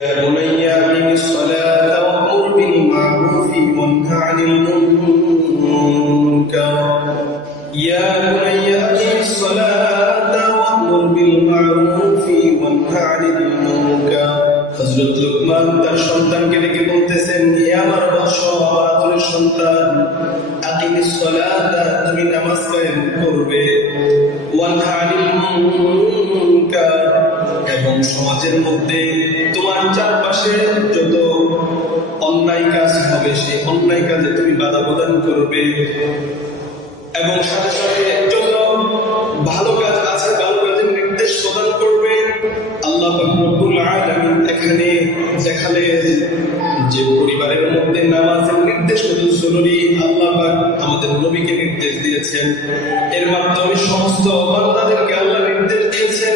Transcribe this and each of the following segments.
يا بني أقم الصلاة وأمر بالمعروف وانه عن المنكر يا بني أقم الصلاة وأمر بالمعروف وانه عن المنكر হযরত লুকমান তার সন্তানকে ডেকে বলতেছেন, হে আমার বৎস, আমার আদরের সন্তান, আকিমিস সালাতা, তুমি নামাজ কায়েম করবে, ওয়ানহা আনিল মুনকার, এবং সমাজের মধ্যে তোমার চারপাশে যত অন্যায় কাজ হবে সেই অন্যায় কাজে তুমি বাধা প্রদান করবে, এবং সাথে সাথে যত ভালো কাজ আছে ভালো কাজের নির্দেশ প্রদান করবে। আল্লাহ পাক রব্বুল আলামিন এখানে দেখালেন যে পরিবারের মধ্যে নামাজের নির্দেশ কত জরুরি। আল্লাহ পাক আমাদের নবীকে নির্দেশ দিয়েছেন, এর মাধ্যমে সমস্ত বান্দাদেরকে আল্লাহ নির্দেশ দিয়েছেন।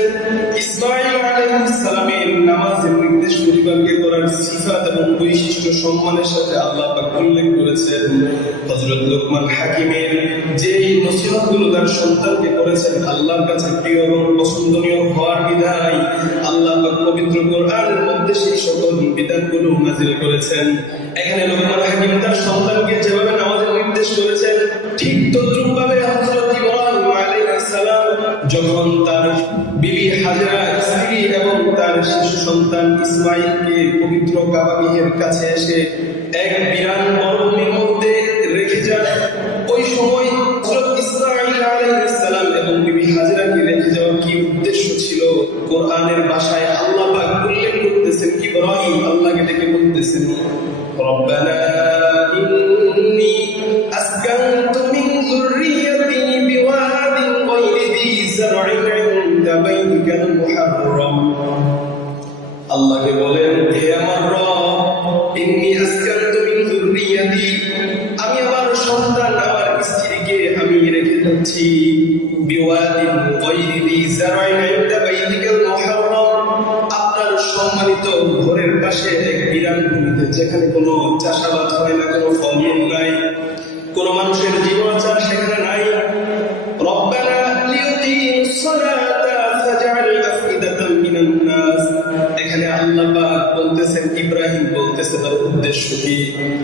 ইসমাঈল আলাইহিস সালামের নামাজের নির্দেশ পরিবারকে করার সিফাত এবং বৈশিষ্ট্য সম্মানের সাথে আল্লাহ পাক উল্লেখ করেছেন। হযরত লুকমান হাকিমের যেই নসিহতগুলো তার সন্তানকে করেছেন আল্লাহর কাছে প্রিয় এবং পছন্দনীয় হওয়ার বিধায় আল্লাহ পাক পবিত্র কোরআনের মধ্যে সেই সকল বিধানগুলো নাযিল করেছেন। এখানে লুকমান হাকিম তার সন্তানকে যেভাবে নামাজের নির্দেশ করেছেন, ঠিক তদ্রুপভাবে হযরত ইব্রাহিম আলাইহিস সালাম যখন তার বিবি হাজেরা স্ত্রী এবং তার শিশু সন্তান ইসমাঈলকে পবিত্র কাবাগৃহের কাছে এসে এক বিরান মরুভূমির মধ্যে রেখে যান, ওই সময় হযরত ইসমাঈল আলাইহিস সালাম এবং বিবি হাজেরাকে রেখে যাওয়ার কি উদ্দেশ্য ছিল, কোরআনের ভাষায় আল্লাহ পাক উল্লেখ করতেছেন। ইব্রাহিম আল্লাহকে ডেকে বলতেছেন, রব্বানা ইন্নী আসকানতু মিন যুররিয়্যাতি বিওয়াদিন গায়রি যী যার'ইন 'ইনদা বাইতিকাল মুহাররাম। আল্লাহকে বলেন, হে আমার রব, ইন্নী আসকানতু মিন যুররিয়্যাতি, আমি আমার সন্তান আমার স্ত্রীকে আমি রেখে যাচ্ছি, বিওয়াদিন গায়রি যী যার'ইন 'ইনদা বাইতিকাল মুহাররাম, আপনার সম্মানিত ঘরের পাশে এক বিরান ভূমিতে, যেখানে কোনো চাষাবাদ হয় না, কোনো ফলমূল নাই, কোনো মানুষের জীবনাচার সেখানে নাই। রব্বানা লিয়ুকিমুস সালাতা ফাজআল আফইদাতাম মিনান নাস, এখানে আল্লাহ পাক বলতেছেন, ইব্রাহিম বলতেছে তার উদ্দেশ্য কি,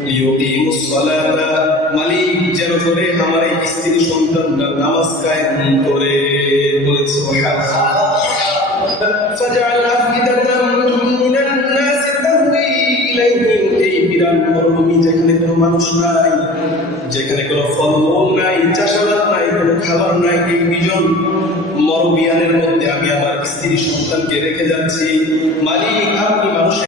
লিয়ুকিমুস সালাতা, মালিক যেন করে আমার এই স্ত্রী সন্তানরা নামাজ কায়েম করে। বলেছে সুবহানাল্লাহ। ফাজআল আফইদাতাম মিনান নাস তাহওয়ি ইলাইহিম, এই বিরান মরুভূমি যেখানে কোনো মানুষ নাই, যেখানে কোনো ফলমূল নাই, চাষাবাদ নাই, কোনো খাবার নাই, এই বিজন মরুবিয়ানের মধ্যে আমি আমার স্ত্রী সন্তানকে রেখে যাচ্ছি। মালিক আপনি মানুষের